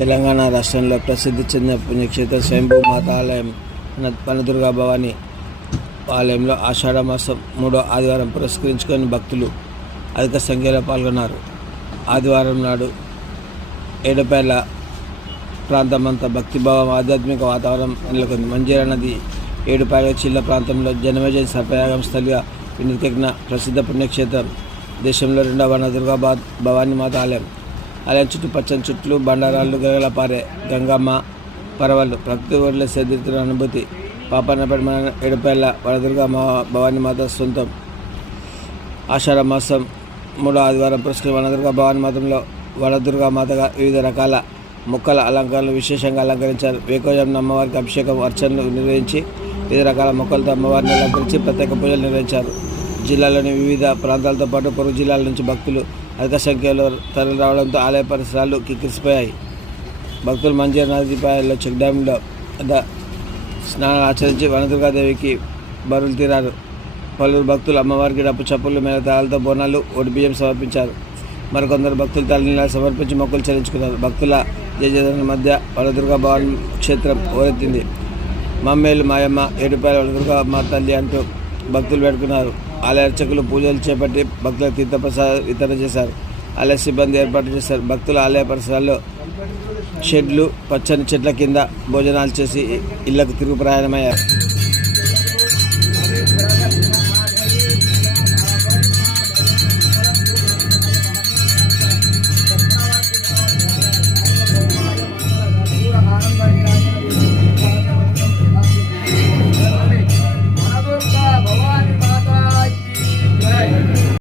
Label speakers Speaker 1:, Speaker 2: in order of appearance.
Speaker 1: తెలంగాణ రాష్ట్రంలో ప్రసిద్ధి చెందిన పుణ్యక్షేత్ర స్వయంభూ మాత ఆలయం పనదుర్గా భవాని ఆలయంలో ఆషాఢ మాసం మూడో ఆదివారం పురస్కరించుకొని భక్తులు అధిక సంఖ్యలో పాల్గొన్నారు. ఆదివారం నాడు ఏడుపేళ్ళ ప్రాంతమంతా భక్తిభావం ఆధ్యాత్మిక వాతావరణం నెలకొంది. మంజీరా నది ఏడుపాయల చిల్ల ప్రాంతంలో జనమేజయ సర్పయాగం స్థలిగా వినికెక్కిన ప్రసిద్ధ పుణ్యక్షేత్రం దేశంలో రెండవ వనదుర్గా భవానీ మాత ఆలయం. అలా చుట్టూ పచ్చని చుట్లు బండారాళ్ళు గగలపారే గంగమ్మ పరవళ్ళు. ప్రకృతి ఒడిలో సేద్యుతున్న అనుభూతి. పాపన్నపేట మన ఏడుపేళ్ళ వనదుర్గా మా భవానీ మాత సొంతం. ఆషాఢ మాసం మూడో ఆదివారం పురస్కరి వనదుర్గ భవాని మాతంలో వనదుర్గా మాతగా వివిధ రకాల మొక్కల అలంకరణలు విశేషంగా అలంకరించారు. వేకోజం అమ్మవారికి అభిషేకం అర్చనలు నిర్వహించి వివిధ రకాల మొక్కలతో అమ్మవారిని అలంకరించి ప్రత్యేక పూజలు నిర్వహించారు. జిల్లాలోని వివిధ ప్రాంతాలతో పాటు పొరుగు జిల్లాల నుంచి భక్తులు అధిక సంఖ్యలో తరలి రావడంతో ఆలయ పరిసరాలు కిక్కిరిసిపోయాయి. భక్తులు మంజీర నదిపాయల్లో చెక్ డ్యాంలో వద్ద స్నానాలు ఆచరించి వనదుర్గాదేవికి బరులు తీరారు. పలువురు భక్తులు అమ్మవారికి డప్పు చప్పులు మేళతాలతో బోనాలు ఒడి బియ్యం సమర్పించారు. మరికొందరు భక్తులు తల్లినీళ్ళు సమర్పించి మొక్కులు చెల్లించుకున్నారు. భక్తుల జయజన మధ్య వనదుర్గా భవన్ క్షేత్రం ఓరెత్తింది. మమ్మేలు మాయమ్మ ఏడుపాయల వనదుర్గా మా తల్లి అంటూ భక్తులు పెట్టుకున్నారు ఆలయ అర్చకులు పూజలు చేపట్టి భక్తులకు తీర్థప్రసాద వితరణ చేశారు. ఆలయ సిబ్బంది ఏర్పాటు చేశారు. భక్తుల ఆలయ పరిసరాల్లో షెడ్లు పచ్చని చెట్ల కింద భోజనాలు చేసి ఇళ్ళకు తిరుగు ప్రయాణమయ్యారు.